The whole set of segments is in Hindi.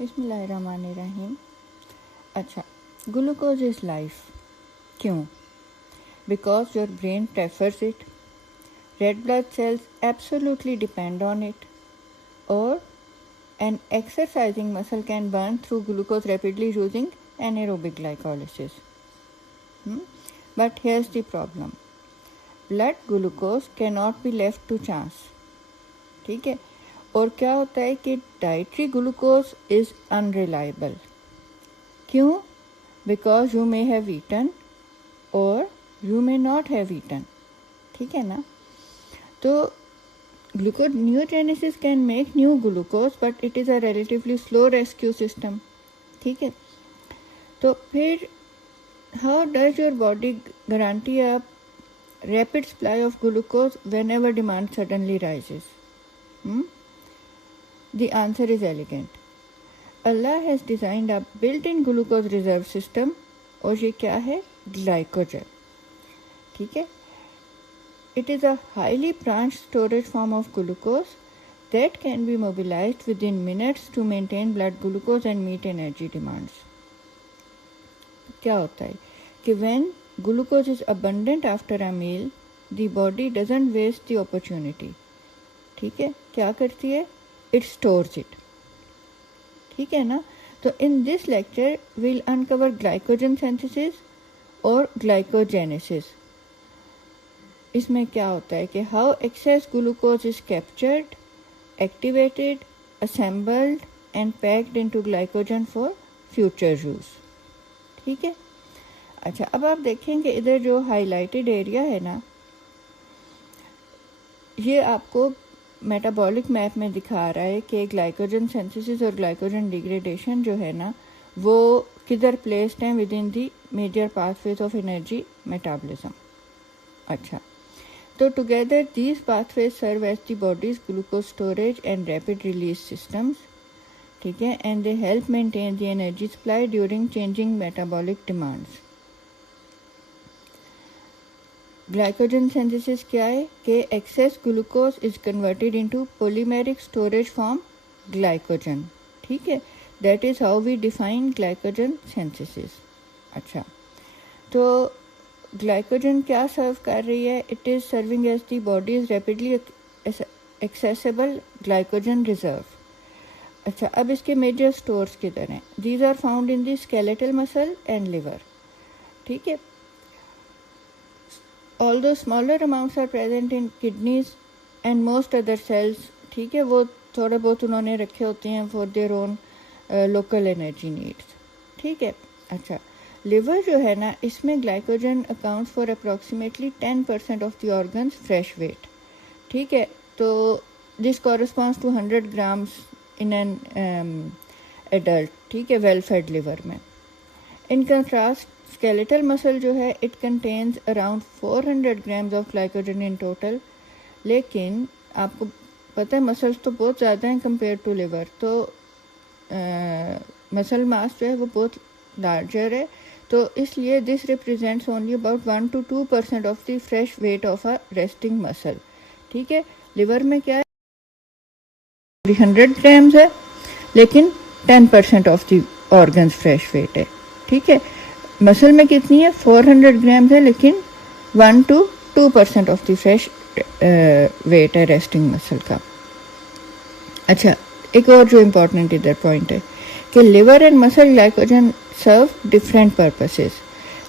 बिस्मिल्लाहिर्रहमानिर्रहीम। अच्छा, ग्लूकोज इज़ लाइफ। क्यों? Because your brain prefers it, red blood cells absolutely depend on it, और an exercising muscle can burn through glucose rapidly using anaerobic glycolysis. But here's the problem. Blood glucose cannot be left to chance. ठीक है? और क्या होता है कि डाइटरी ग्लूकोज इज अनरिलायबल। क्यों? Because you may have eaten और you may not have eaten. ठीक है ना? तो gluconeogenesis can make new glucose, but it is a relatively slow rescue system. ठीक है? तो फिर how does your body guarantee a rapid supply of glucose whenever demand suddenly rises? The answer is elegant. Allah has designed a built-in glucose reserve system, और ये क्या है? ग्लाइकोजन। ठीक है? It is a highly branched storage form of glucose that can be mobilized within minutes to maintain blood glucose and meet energy demands. क्या होता है कि when glucose is abundant after a meal, the body doesn't waste the opportunity. ठीक है? क्या करती है? It stores it. ठीक है ना? तो in this lecture we'll uncover glycogen synthesis और glycogenesis. इसमें क्या होता है कि how access glucose is captured, activated, assembled and packed into glycogen for future use. ठीक है? अच्छा, अब आप देखेंगे इधर जो हाईलाइटेड एरिया है ना, ये आपको मेटाबॉलिक मैप में दिखा रहा है कि ग्लाइकोजन सिंथेसिस और ग्लाइकोजन डिग्रेडेशन जो है ना, वो किधर प्लेस्ड हैं within the major pathways of energy metabolism. अच्छा, so together these pathways serve as the body's glucose storage and rapid release systems. ठीक है? And they help maintain the energy supply during changing metabolic demands. Glycogen synthesis क्या है कि excess glucose is converted into polymeric storage form glycogen. ठीक है? That is how we define glycogen synthesis. अच्छा, तो ग्लाइकोजन क्या सर्व कर रही है? It is serving as the body's rapidly accessible glycogen reserve. अच्छा, अब इसके मेजर स्टोर्स किधर हैं? These are found in the skeletal muscle and liver. ठीक है? Although smaller amounts are present in kidneys and most other cells. ठीक है? वो थोड़े बहुत उन्होंने रखे होते हैं for their own local energy needs. ठीक है? अच्छा, लिवर जो है ना, इसमें glycogen accounts for approximately 10% of the organs fresh weight. ठीक है? तो this corresponds to 100 grams in an adult. ठीक है? वेल फेड लिवर में। इन कंट्रास्ट स्केलेटल मसल जो है, it contains around 400 grams of glycogen in total. लेकिन आपको पता है मसल्स तो बहुत ज़्यादा हैं कंपेयर टू लिवर, तो मसल मास जो है वो बहुत लार्जर है, तो इसलिए this represents only about 1 to 2% of the fresh weight of a resting muscle. ठीक है? लिवर में क्या है? 300 ग्राम्स है, लेकिन 10% of the organs fresh weight है। ठीक है? मसल में कितनी है? 400 ग्राम्स है, लेकिन 1 to 2% of the fresh weight है रेस्टिंग मसल का। अच्छा, एक और जो इम्पोर्टेंट इधर पॉइंट है कि liver and muscle glycogen serve different purposes.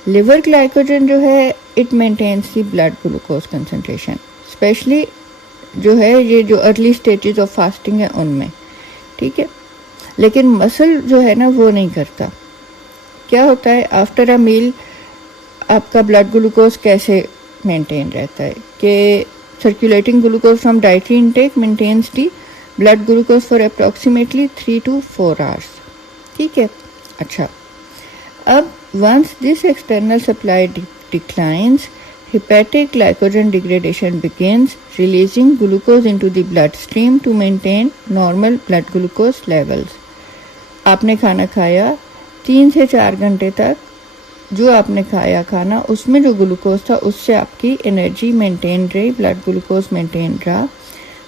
Liver glycogen जो है, it maintains the blood glucose concentration, especially जो है ये जो अर्ली स्टेजेस ऑफ फास्टिंग है उनमें। ठीक है? लेकिन मसल जो है ना, वो नहीं करता। क्या होता है? आफ्टर अ मील आपका ब्लड ग्लूकोज कैसे मेंटेन रहता है कि circulating glucose from dietary intake maintains the blood glucose for approximately 3 to 4 hours। ठीक है? अच्छा, अब once this external supply declines, hepatic glycogen degradation begins, releasing glucose into the bloodstream to maintain normal blood glucose levels. आपने खाना खाया, 3 से 4 घंटे तक जो आपने खाया खाना, उसमें जो ग्लूकोज था उससे आपकी एनर्जी मेंटेन रही, ब्लड ग्लूकोज मेंटेन रहा।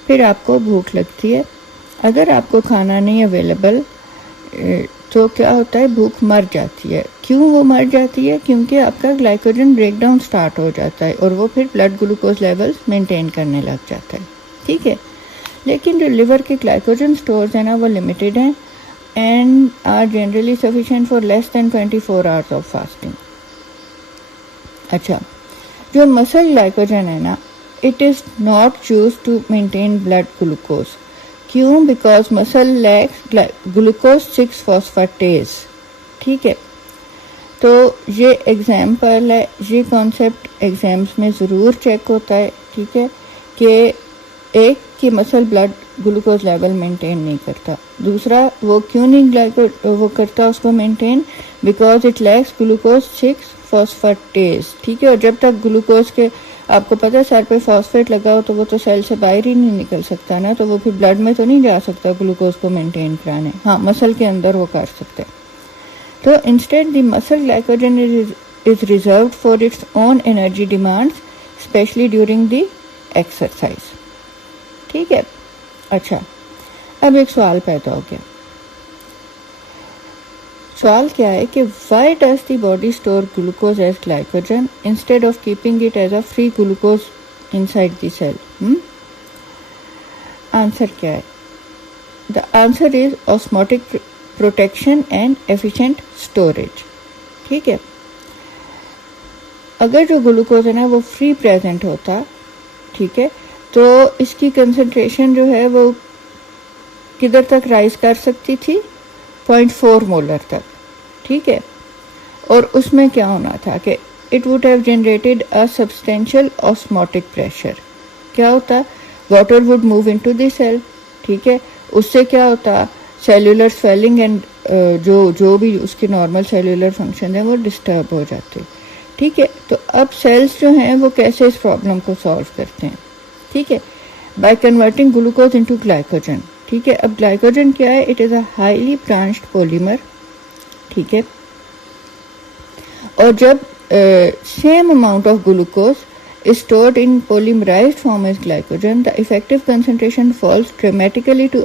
फिर आपको भूख लगती है, अगर आपको खाना नहीं अवेलेबल तो क्या होता है, भूख मर जाती है। क्यों वो मर जाती है? क्योंकि आपका ग्लाइकोजन ब्रेकडाउन स्टार्ट हो जाता है और वो फिर ब्लड ग्लूकोज लेवल्स मेंटेन करने लग जाता है, ठीक है। लेकिन जो लिवर के ग्लाइकोजन स्टोर्स हैं ना, वो लिमिटेड हैं and are generally sufficient for less than 24 hours of fasting. अच्छा, जो मसल ग्लाइकोजन है ना, it is not use to maintain blood glucose. क्यों? Because muscle lacks glucose 6 phosphatase, ठीक है। तो ये एग्जाम्पल है, ये कॉन्सेप्ट एग्जाम्स में ज़रूर चेक होता है, ठीक है, कि एक कि muscle blood glucose level maintain नहीं करता, दूसरा वो क्यों नहीं वो करता उसको maintain, because it lacks glucose 6 phosphatase, ठीक है। और जब तक ग्लूकोज के, आपको पता है, सर पे फॉस्फेट लगा हो तो वो तो सेल से बाहर ही नहीं निकल सकता ना, तो वो फिर ब्लड में तो नहीं जा सकता ग्लूकोज को मेंटेन कराने। हाँ, मसल के अंदर वो कर सकते हैं। तो instead the muscle glycogen is reserved for its own energy demands, specially during the exercise, ठीक है। अच्छा, अब एक सवाल पैदा हो गया। सवाल क्या है कि why does the body store glucose as glycogen instead of keeping it as a free glucose inside the cell? Answer क्या है? The answer is osmotic protection and efficient storage, ठीक है। अगर जो ग्लूकोज है ना वो फ्री प्रेजेंट होता, ठीक है, तो इसकी कंसंट्रेशन जो है वो किधर तक राइज कर सकती थी? 0.4 मोलर तक, ठीक है। और उसमें क्या होना था कि it would have generated a substantial osmotic pressure. क्या होता? Water would move into the cell, ठीक है। उससे क्या होता? सेल्यूलर स्वेलिंग एंड जो भी उसके नॉर्मल सेल्यूलर फंक्शन है वो डिस्टर्ब हो जाते, ठीक है। तो अब सेल्स जो हैं वो कैसे इस प्रॉब्लम को सॉल्व करते हैं, ठीक है, by converting glucose into glycogen, ठीक है। अब ग्लाइकोजन क्या है? It is a highly branched polymer, ठीक है। और जब same amount of glucose is stored in polymerized form as glycogen, the effective concentration falls dramatically to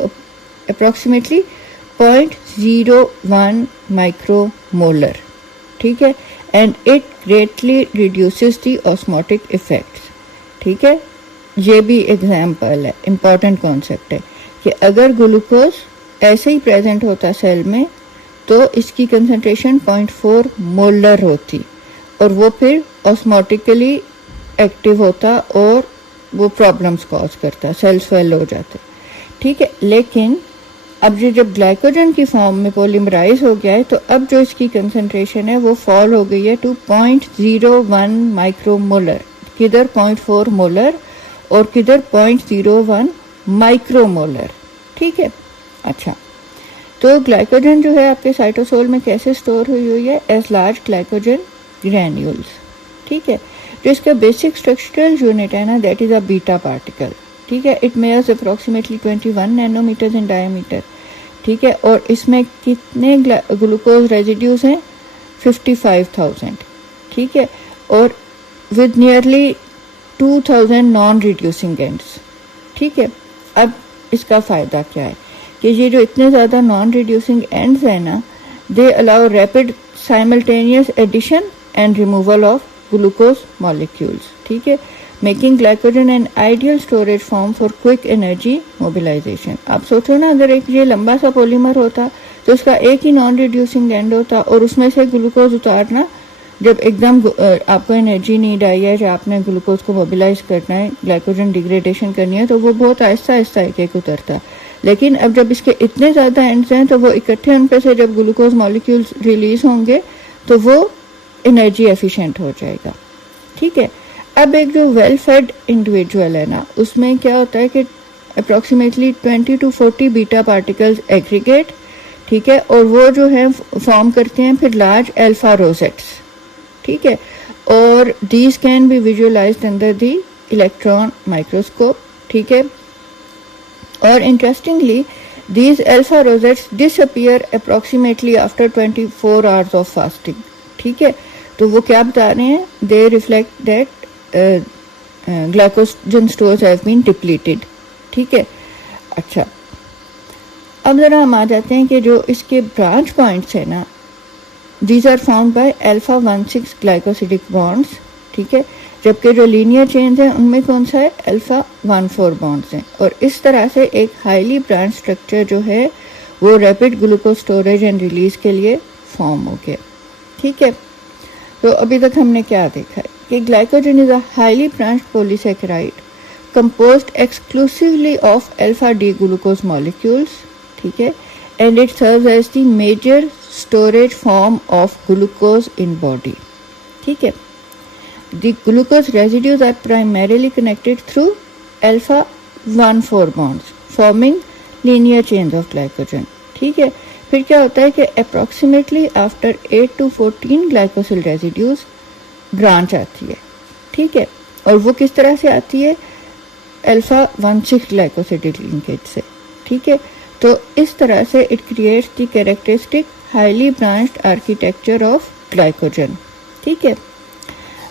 approximately 0.01 micromolar, ठीक है, and it greatly reduces the osmotic effects, ठीक है। ये भी एग्जाम्पल है, इम्पॉर्टेंट कॉन्सेप्ट है कि अगर ग्लूकोज ऐसे ही प्रेजेंट होता सेल में तो इसकी कंसंट्रेशन 0.4 मोलर होती और वो फिर ऑस्मोटिकली एक्टिव होता और वो प्रॉब्लम्स कॉज करता, सेल स्वेल हो जाते, ठीक है। लेकिन अब ये जब ग्लाइकोजन की फॉर्म में पॉलीमराइज हो गया है तो अब जो इसकी कंसंट्रेशन है वो फॉल हो गई है टू 0.01 माइक्रोमोलर, किधर 0.4 मोलर और किधर 0.01 माइक्रोमोलर, ठीक है। अच्छा, तो ग्लाइकोजन जो है आपके साइटोसोल में कैसे स्टोर हुई है? एज लार्ज ग्लाइकोजन ग्रैन्यूल्स, ठीक है। जो इसका बेसिक स्ट्रक्चरल यूनिट है ना, that is a beta particle, ठीक है। It measures approximately 21 nanometer in diameter, ठीक है। और इसमें कितने ग्लूकोज रेजिड्यूज हैं? 55,000, ठीक है। और with nearly 2000 non reducing ends, ठीक है। अब इसका फ़ायदा क्या है कि ये जो इतने ज़्यादा नॉन रिड्यूसिंग एंड्स हैं ना, they allow rapid simultaneous addition and removal of glucose molecules, ठीक है, making glycogen an ideal storage form for quick energy mobilisation. आप सोचो ना, अगर एक ये लंबा सा पॉलीमर होता तो उसका एक ही नॉन रिड्यूसिंग एंड होता और उसमें से ग्लूकोज उतारना, जब एकदम आपको एनर्जी नीड आई है, जब आपने ग्लूकोज को मोबिलाइज करना है, ग्लाइकोजन डिग्रेडेशन करनी है, तो वो बहुत आहिस्ता आहिस्ता एक एक उतरता। लेकिन अब जब इसके इतने ज़्यादा एंड्स हैं तो वो इकट्ठे उन पे से जब ग्लूकोज मॉलिक्यूल्स रिलीज होंगे तो वो एनर्जी एफिशिएंट हो जाएगा, ठीक है। अब एक जो वेल फेड इंडिविजुअल है ना, उसमें क्या होता है कि approximately 20 to 40 beta particles aggregate, ठीक है, और वो जो है फॉर्म करते हैं फिर लार्ज अल्फा रोसेट्स, ठीक है। और these can be visualised under the electron microscope, ठीक है। और interestingly these alpha rosettes disappear approximately after 24 hours of fasting, ठीक है। तो वो क्या बता रहे हैं? They reflect that glycogen stores have been depleted, ठीक है। अच्छा, अब ज़रा हम आ जाते हैं कि जो इसके ब्रांच पॉइंट्स है ना, these are found by alpha 1,6 glycosidic bonds, ठीक है, जबकि जो लीनियर चेन्स हैं उनमें कौन सा है, अल्फा 1,4 बॉन्ड्स हैं। और इस तरह से एक हाईली ब्रांच स्ट्रक्चर जो है वो rapid glucose storage and release के लिए फॉर्म हो गया, ठीक है। तो अभी तक हमने क्या देखा है कि glycogen is a highly branched polysaccharide composed exclusively of alpha D glucose molecules, ठीक है, and it serves as the major storage form of glucose in body, ठीक है। The glucose residues are primarily connected through alpha 1,4 bonds forming linear chains of glycogen, ठीक है। फिर क्या होता है कि approximately after 8 to 14 glycosyl residues branch आती है, ठीक है, और वो किस तरह से आती है, अल्फा 1,6 ग्लाइकोसिडिक लिंकेज से, ठीक है। तो इस तरह से it creates the characteristic highly branched architecture of glycogen, ठीक है।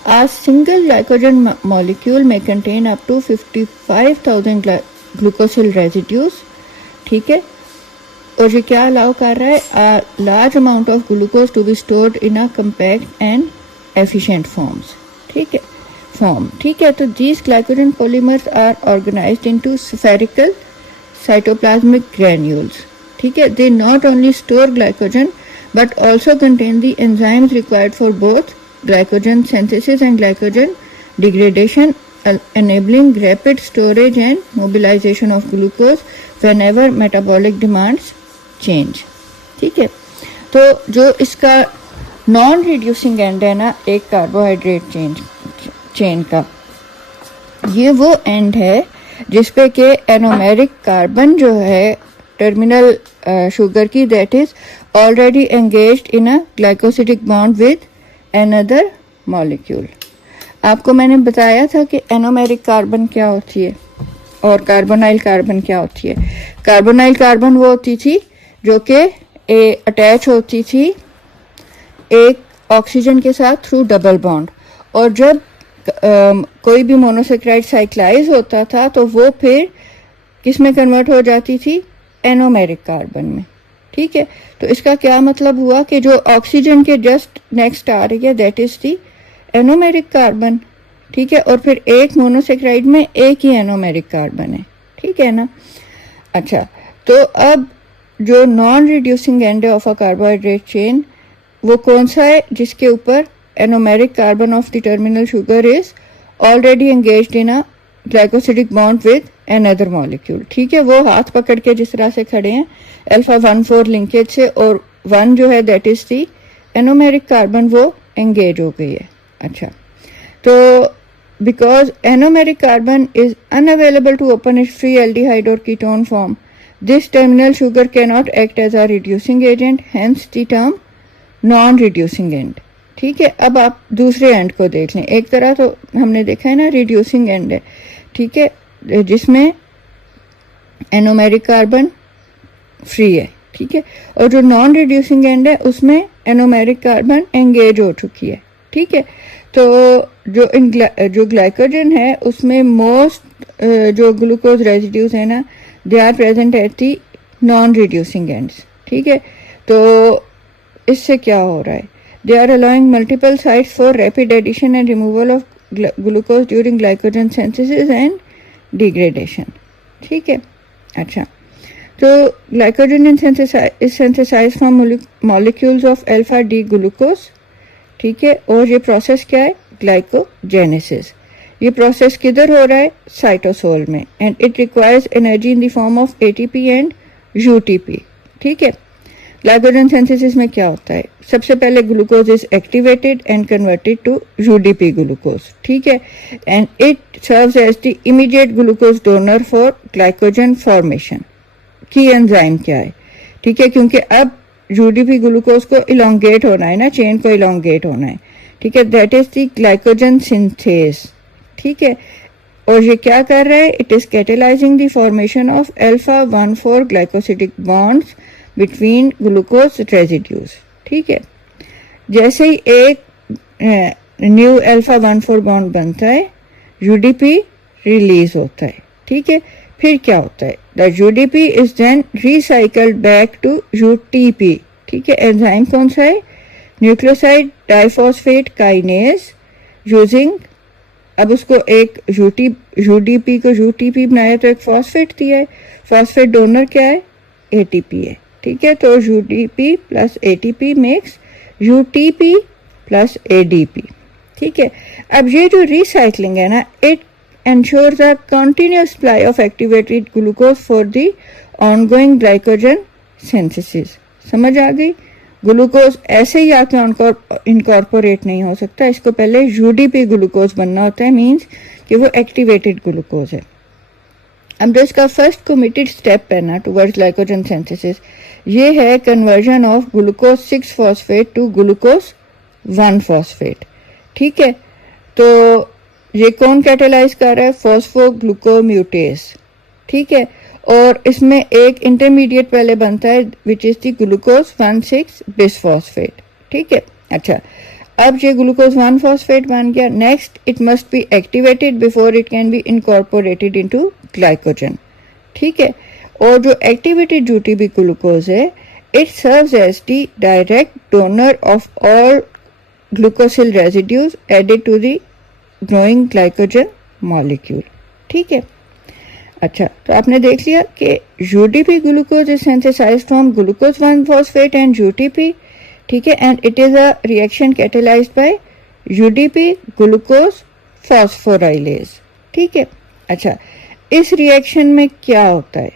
A single glycogen molecule may contain up to 55,000 glucosyl residues, ठीक है, और ये क्या अलाउ कर रहा है, a large amount of glucose to be stored in a compact and efficient forms, ठीक है, form, ठीक है। तो these glycogen polymers are organized into spherical cytoplasmic granules, ठीक है। They not only store glycogen but also contain the enzymes required for both glycogen synthesis and glycogen degradation, enabling rapid storage and mobilization of glucose whenever metabolic demands change, ठीक है। तो जो इसका नॉन रिड्यूसिंग एंड है ना एक कार्बोहाइड्रेट चेन का, ये वो एंड है जिसपे के एनोमेरिक कार्बन जो है टर्मिनल शुगर की, that is already engaged in a glycosidic bond with another molecule. आपको मैंने बताया था कि एनोमेरिक कार्बन क्या होती है और कार्बोनाइल कार्बन क्या होती है। कार्बोनाइल कार्बन वो होती थी जो कि अटैच होती थी एक ऑक्सीजन के साथ थ्रू डबल बॉन्ड, और जब कोई भी मोनोसेक्राइड साइक्लाइज होता था तो वो फिर किस में कन्वर्ट हो जाती थी, एनोमेरिक कार्बन में, ठीक है। तो इसका क्या मतलब हुआ कि जो ऑक्सीजन के जस्ट नेक्स्ट आ रही है that is the anomeric carbon, ठीक है, और फिर एक मोनोसेक्राइड में एक ही एनोमेरिक कार्बन है, ठीक है ना। अच्छा, तो अब जो non reducing end of a carbohydrate chain वो कौन सा है, जिसके ऊपर anomeric carbon of the terminal sugar is already engaged in a glycosidic bond with another molecule, ठीक है। वो हाथ पकड़ के जिस तरह से खड़े हैं अल्फा 1,4 लिंकेज से, और 1 जो है that is the anomeric carbon वो एंगेज हो गई है। अच्छा, तो because anomeric carbon is unavailable to open its free aldehyde or ketone form, this terminal sugar cannot act as a reducing agent, hence the term non-reducing end, ठीक है। अब आप दूसरे एंड को देख लें, एक तरह तो हमने देखा है ना रिड्यूसिंग एंड है, ठीक है, जिसमें एनोमेरिक कार्बन फ्री है, ठीक है, और जो नॉन रिड्यूसिंग एंड है उसमें एनोमेरिक कार्बन एंगेज हो चुकी है, ठीक है। तो जो ग्लाइकोजन है उसमें मोस्ट जो ग्लूकोज रेजिड्यूज है ना they are present at the non reducing ends, ठीक है। तो इससे क्या हो रहा है, they are allowing multiple sites for rapid addition and removal of glucose during glycogen synthesis and degradation, ठीक है। अच्छा, तो glycogen is synthesized from molecules of alpha D glucose, ठीक है, और ये प्रोसेस क्या है, ग्लाइकोजेनेसिस। ये प्रोसेस किधर हो रहा है, साइटोसोल में, and it requires energy in the form of ATP and UTP, ठीक है। ग्लाइकोजन सिंथेसिस में क्या होता है, सबसे पहले glucose is activated and converted to UDP glucose, ठीक है, and it serves as the immediate glucose donor for glycogen formation. Key enzyme क्या है, ठीक है, क्योंकि अब यूडीपी ग्लूकोज को इलोंगेट होना है ना, चेन को इलोंगेट होना है, ठीक है, that is the glycogen synthase, ठीक है। और ये क्या कर रहा है, it is catalysing the formation of alpha 1,4 glycosidic bonds between glucose residues, ठीक है। जैसे ही एक न्यू अल्फा 1,4 बॉन्ड बनता है यूडीपी रिलीज होता है, ठीक है। फिर क्या होता है, the UDP is then recycled back to UTP. ठीक है, एंजाइम कौन सा है? न्यूक्लियोसाइड डाइफॉस्फेट काइनेज यूजिंग, अब उसको एक यूडीपी को यूटीपी बनाया तो एक फॉस्फेट दिया है, फॉस्फेट डोनर क्या है? एटीपी है। ठीक है, तो UDP plus ATP makes UTP plus ADP. ठीक है, अब ये जो रिसाइकलिंग है ना, it ensures a continuous supply of activated glucose for the ongoing glycogen synthesis। समझ आ गई? ग्लूकोज ऐसे ही आके इनकॉर्पोरेट नहीं हो सकता, इसको पहले यूडीपी ग्लूकोज बनना होता है, मींस कि वो एक्टिवेटेड ग्लूकोज है। अब जो इसका फर्स्ट कमिटेड स्टेप है ना टुवर्ड्स ग्लाइकोजन सिंथेसिस, ये है conversion of glucose 6 phosphate to glucose 1 phosphate. ठीक है, तो ये कौन कैटेलाइज कर रहा है? फॉस्फोग्लूकोम्यूटेस। ठीक है, और इसमें एक इंटरमीडिएट पहले बनता है which is the glucose 1,6 bisphosphate. ठीक है, अच्छा, अब ये ग्लूकोज 1 फॉस्फेट बन गया। Next it must be activated before it can be incorporated into glycogen. ठीक है, और जो एक्टिवेटेड यूटीपी ग्लूकोज है, it serves as the direct donor of all glucosyl residues added to the growing glycogen molecule. ठीक है, अच्छा, तो आपने देख लिया कि UDP glucose is synthesised from glucose 1 phosphate and UTP. ठीक है, and it is a reaction catalysed by UDP glucose phosphorylase. ठीक है, अच्छा, इस रिएक्शन में क्या होता है?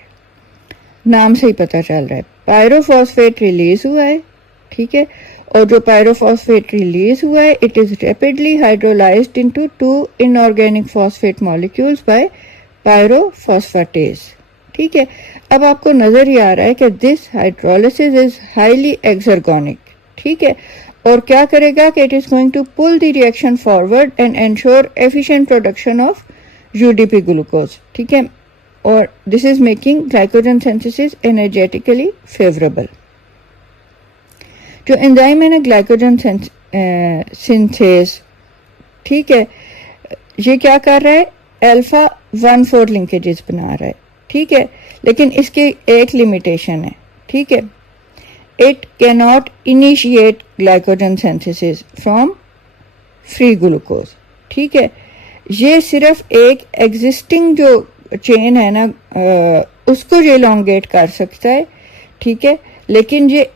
नाम से ही पता चल रहा है, पायरोफॉस्फेट रिलीज हुआ है। ठीक है, और जो पायरोफॉस्फेट रिलीज हुआ है, it is rapidly hydrolysed into 2 inorganic phosphate molecules by pyrophosphatase. ठीक है, अब आपको नजर ही आ रहा है कि this hydrolysis is highly exergonic. ठीक है, और क्या करेगा कि it is going to pull the reaction forward and ensure efficient production of UDP glucose. ठीक है, और this is making glycogen synthesis energetically favourable. जो एंजाइम है ना ग्लाइकोजन सिंथेस, ठीक है, ये क्या कर रहा है? अल्फा 1,4 लिंकेजेस बना रहा है। ठीक है, लेकिन इसकी एक लिमिटेशन है। ठीक है, it can not initiate glycogen synthesis from free glucose. ठीक है, ये सिर्फ एक एग्जिस्टिंग जो चेन है ना उसको ये एलोंगेट कर सकता है। ठीक है, लेकिन ये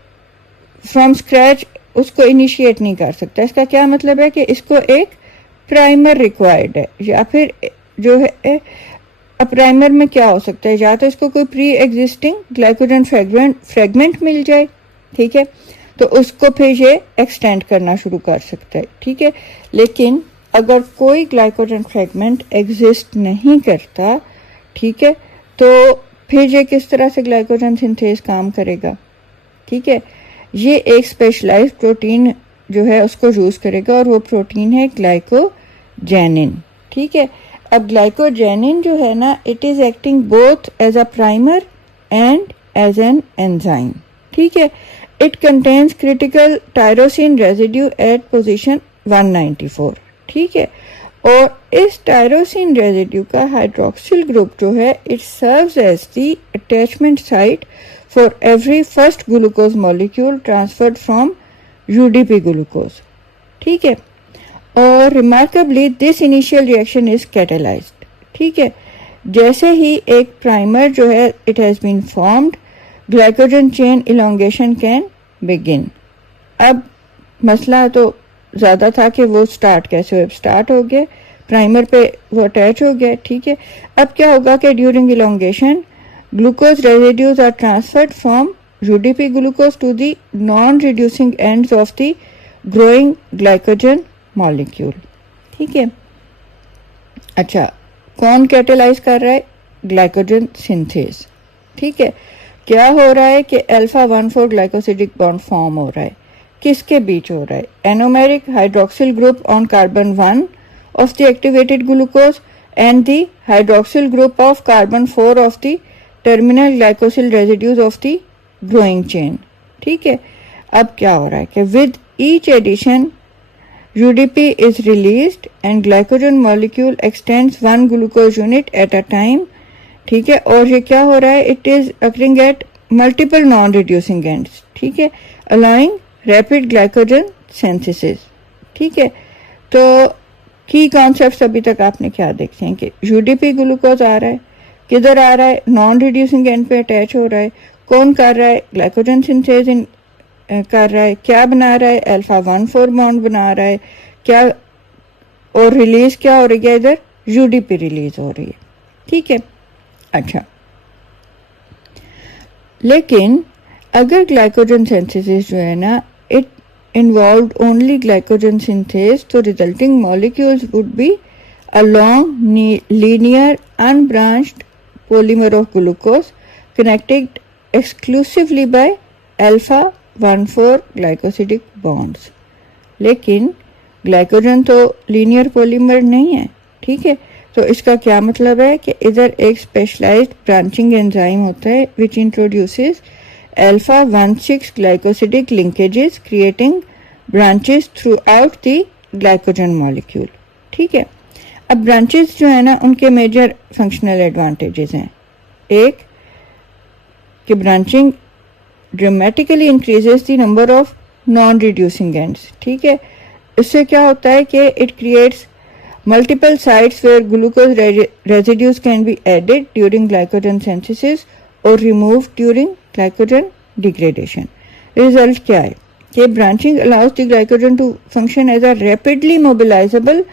फ्रॉम स्क्रैच उसको इनिशिएट नहीं कर सकता। इसका क्या मतलब है कि इसको एक प्राइमर रिक्वायर्ड है, या फिर जो है प्राइमर में क्या हो सकता है, या तो इसको कोई प्री एग्जिस्टिंग ग्लाइकोजन फ्रेगमेंट मिल जाए। ठीक है, तो उसको फिर ये एक्सटेंड करना शुरू कर सकता है। ठीक है, लेकिन अगर कोई ग्लाइकोजन फ्रेगमेंट एग्जिस्ट नहीं करता, ठीक है, तो फिर ये किस तरह से ग्लाइकोजन सिंथेस काम करेगा? ठीक है, ये एक स्पेशलाइज्ड प्रोटीन जो है उसको यूज करेगा, और वो प्रोटीन है ग्लाइकोजेनिन। ठीक है, अब ग्लाइकोजेनिन जो है ना, it is acting both as a primer and as an enzyme. ठीक है, it contains critical tyrosine residue at position 194। ठीक है, और इस टायरोसिन रेजिड्यू का हाइड्रोक्सिल ग्रुप जो है, it serves as the attachment site for every first glucose molecule transferred from UDP glucose। ठीक है, और remarkably this initial reaction is catalyzed। ठीक है, जैसे ही एक प्राइमर जो है it has been formed, glycogen chain elongation can begin। अब मसला तो ज्यादा था कि वो स्टार्ट कैसे हुआ, स्टार्ट हो गया, प्राइमर पे वो अटैच हो गया। ठीक है, अब क्या होगा कि during elongation glucose residues are transferred from UDP glucose to the non-reducing ends of the growing glycogen molecule। ठीक है, अच्छा, कौन कैटेलाइज कर रहा है? Glycogen synthase. ठीक है, क्या हो रहा है कि अल्फा 1,4 ग्लाइकोसिडिक बॉन्ड फॉर्म हो रहा है। किसके बीच हो रहा है? Anomeric hydroxyl group on carbon 1 of the activated glucose and the hydroxyl group of carbon 4 of the terminal glycosyl residues of the growing chain। ठीक है, अब क्या हो रहा है कि with each addition UDP is released and glycogen molecule extends one glucose unit at a time ठीक है, और ये क्या हो रहा है, it is occurring at multiple non reducing ends, ठीक है, अलाउइंग रैपिड ग्लाइकोजन सिंथेसिस। ठीक है, तो की कॉन्सेप्ट्स अभी तक आपने क्या देखे हैं कि यूडीपी ग्लूकोज आ रहा है, किधर आ रहा है, नॉन रिड्यूसिंग एंड पे अटैच हो रहा है, कौन कर रहा है, ग्लाइकोजन सिंथेस कर रहा है, क्या बना रहा है, अल्फा 1,4 बॉन्ड बना रहा है क्या, और रिलीज क्या हो रही है, इधर यूडीपी रिलीज हो रही है। ठीक है, अच्छा, लेकिन अगर ग्लाइकोजन सिंथेसिस जो है ना it involved only glycogen synthase, so resulting molecules would be a long linear unbranched polymer of glucose connected exclusively by alpha 1,4 glycosidic bonds। लेकिन ग्लाइकोजन तो लीनियर पॉलीमर नहीं है, ठीक है, तो इसका क्या मतलब है कि इधर एक स्पेशलाइज्ड ब्रांचिंग एंजाइम होता है विच introduces alpha 1,6 glycosidic linkages creating branches throughout the glycogen molecule। ठीक है, अब ब्रांचेस जो है ना उनके मेजर फंक्शनल एडवांटेजेस हैं। एक कि branching dramatically increases the number of non reducing ends. ठीक है, इससे क्या होता है कि it creates multiple sites where glucose residues can be added during glycogen synthesis or removed during glycogen degradation। Result क्या है कि branching allows the glycogen to function as a rapidly mobilizable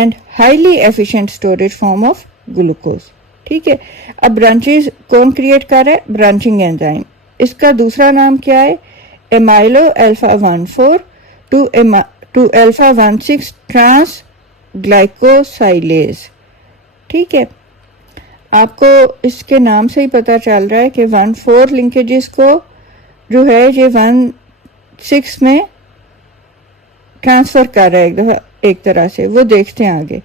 and highly efficient storage form of glucose। ठीक है, अब branches कौन create कर रहा है, branching enzyme। इसका दूसरा नाम क्या है, amylo alpha 1,4 to alpha 1,6 trans ग्लाइकोसाइलेज। ठीक है, आपको इसके नाम से ही पता चल रहा है कि 1,4 लिंकेजेस को जो है ये 1,6 में ट्रांसफर कर रहा है एक तरह से। वो देखते हैं आगे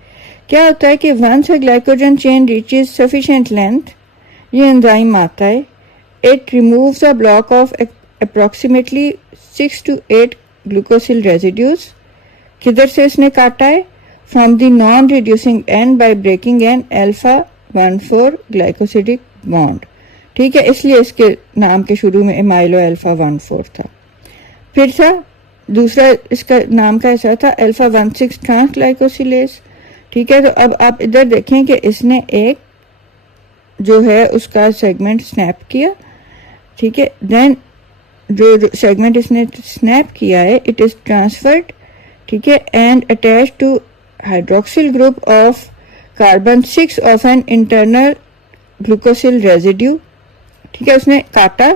क्या होता है कि once a glycogen chain reaches sufficient length, ये एंजाइम आता है, it removes a block of approximately 6 to 8 glucosyl residues. किधर से इसने काटा है, from the non-reducing end by breaking an alpha 1,4 glycosidic bond। ठीक है, इसलिए इसके नाम के शुरू में एमाइलो अल्फा 1,4 था। फिर था दूसरा इसका नाम का ऐसा था अल्फा 1,6 ट्रांसग्लाइकोसिलेज। ठीक है, तो अब आप इधर देखें कि इसने एक जो है उसका सेगमेंट स्नैप किया। ठीक है, देन जो सेगमेंट इसने स्नैप किया है इट इज ट्रांसफर्ड, ठीक है, and attach to hydroxyl group of carbon 6 of an internal glucosyl residue। ठीक है, उसने काटा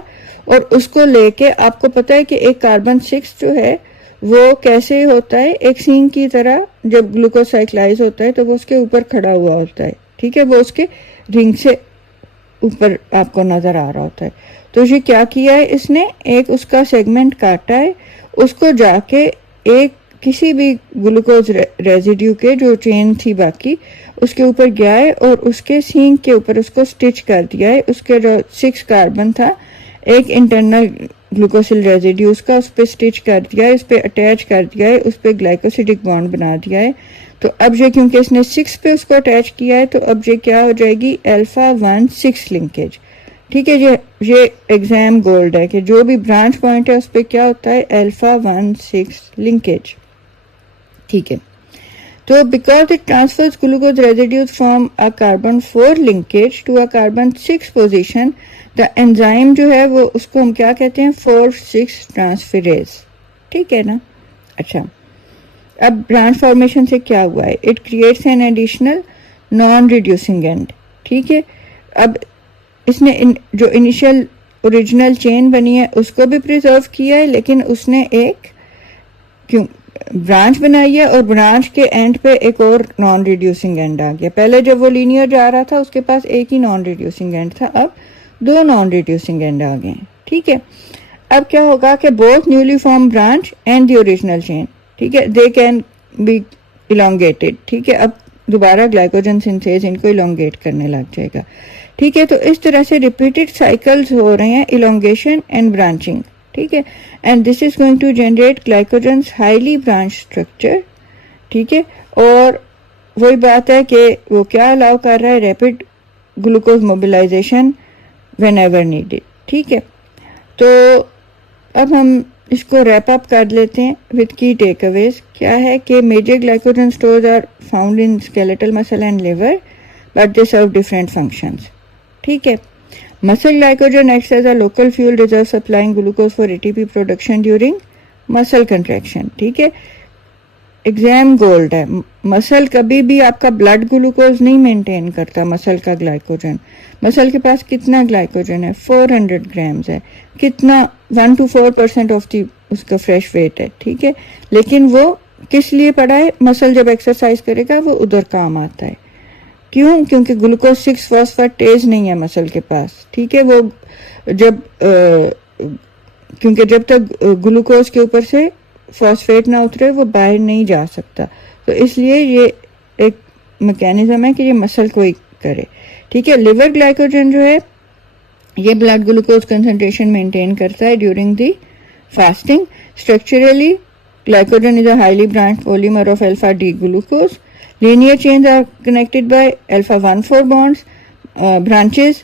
और उसको लेके आपको पता है कि एक कार्बन 6 जो है वो कैसे होता है, एक सींग की तरह जब ग्लूकोसाइक्लाइज होता है तो वो उसके ऊपर खड़ा हुआ होता है। ठीक है, वो उसके रिंग से ऊपर आपको नजर आ रहा होता है। तो ये क्या किया है, इसने एक उसका सेगमेंट काटा है, उसको जाके एक किसी भी ग्लूकोज रेजिड्यू के जो चेन थी बाकी उसके ऊपर गया है और उसके सींग के ऊपर उसको स्टिच कर दिया है। उसके जो 6 कार्बन था एक इंटरनल ग्लूकोसिल रेजिड्यूज का उस पर स्टिच कर दिया है, उस पर अटैच कर दिया है, उस पर ग्लाइकोसिडिक बॉन्ड बना दिया है। तो अब ये क्योंकि इसने 6 पे उसको अटैच किया है तो अब ये क्या हो जाएगी, अल्फा 1,6 लिंकेज। ठीक है, ये एग्जाम गोल्ड है कि जो भी ब्रांच पॉइंट है उस पर क्या होता है, अल्फा 1,6 लिंकेज। ठीक है, तो because it transfers glucose residues from a carbon 4 linkage to a carbon 6 position, the enzyme जो है वो उसको हम क्या कहते हैं, 4,6 ट्रांसफेरेज। ठीक है ना। अच्छा, अब ब्रांच फॉर्मेशन से क्या हुआ है, it creates an additional non reducing and. ठीक है, अब इसने जो इनिशियल ओरिजिनल चेन बनी है उसको भी प्रिजर्व किया है, लेकिन उसने एक क्यों ब्रांच बनाई है और ब्रांच के एंड पे एक और नॉन रिड्यूसिंग एंड आ गया। पहले जब वो लीनियर जा रहा था उसके पास एक ही नॉन रिड्यूसिंग एंड था, अब 2 नॉन रिड्यूसिंग एंड आ गए। ठीक है, अब क्या होगा कि both newly form branch and the original chain, ठीक है, दे कैन बी इलोंगेटेड। ठीक है, अब दोबारा ग्लाइकोजन सिंथेज इनको इलोंगेट करने लग जाएगा। ठीक है, तो इस तरह से रिपीटेड साइकिल्स हो रहे हैं, इलोंगेशन एंड ब्रांचिंग। ठीक है, and this is going to generate glycogens highly branch structure. ठीक है, और वही बात है कि वो क्या अलाउ कर रहा है, rapid glucose mobilisation whenever needed. ठीक है, तो अब हम इसको रैप अप कर लेते हैं विद की टेक अवेज। क्या है कि major glycogen stores are found in skeletal muscle and liver but they serve different functions. ठीक है, muscle glycogen acts as a local fuel reserve supplying glucose for ATP production during muscle contraction. ठीक है, एग्जाम गोल्ड है, मसल कभी भी आपका ब्लड ग्लूकोज नहीं मेंटेन करता। मसल का ग्लाइकोजन, मसल के पास कितना ग्लाइकोजन है? 400 ग्राम्स है। कितना? 1 to 4% ऑफ दी उसका फ्रेश वेट है। ठीक है, लेकिन वो किस लिए पड़ा है? मसल जब एक्सरसाइज करेगा वो उधर काम आता है। क्यों? क्योंकि ग्लूकोज 6 फॉस्फेटेज नहीं है मसल के पास। ठीक है, वो जब क्योंकि जब तक ग्लूकोज के ऊपर से फॉस्फेट ना उतरे वो बाहर नहीं जा सकता, तो इसलिए ये एक मैकेनिज्म है कि ये मसल को ही करे। ठीक है, लिवर ग्लाइकोजन जो है ये ब्लड ग्लूकोज कंसंट्रेशन मेंटेन करता है during the fasting. Structurally glycogen is a highly branched polymer of alpha D glucose. Linear chains are connected by alpha 1,4 bonds, branches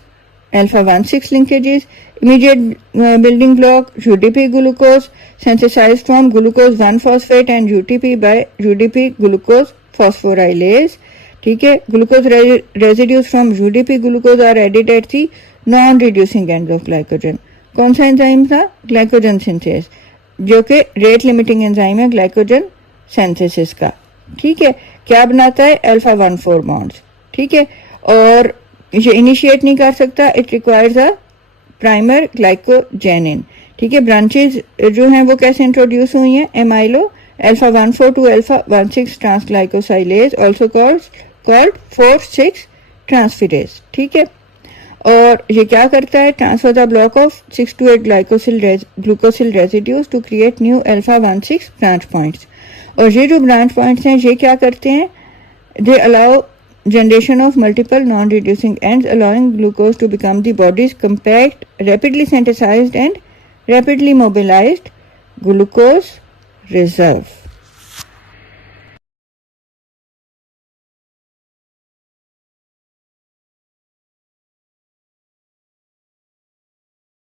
alpha 1,6 linkages. Immediate building block UDP glucose synthesized from glucose 1-phosphate and UTP by UDP glucose phosphorylase. ठीक है, glucose residues from UDP glucose are added at the non-reducing end of glycogen. कौन सा एंजाइम था? ग्लाइकोजन सिंथेस, जो कि रेट लिमिटिंग एंजाइम है ग्लाइकोजन सिंथेसिस का। ठीक है, क्या बनाता है? Alpha 1,4 bonds. ठीक है, और ये इनिशिएट नहीं कर सकता, इट रिक्वायर्स अ प्राइमर ग्लाइकोजेनिन। ठीक है, ब्रांचेस जो हैं वो कैसे इंट्रोड्यूस हुई हैं? Amylo alpha 1,4 to alpha 1,6 transglycosylase also called 4,6 transferase. ठीक है, और ये क्या करता है? Transfer the block of 6 to 8 glucosyl residues to create new alpha 1,6 branch points. और ये जो ब्रांच पॉइंट्स हैं ये क्या करते हैं? They allow generation of multiple non-reducing ends, allowing glucose to become the body's compact, rapidly synthesized and rapidly mobilized glucose reserve.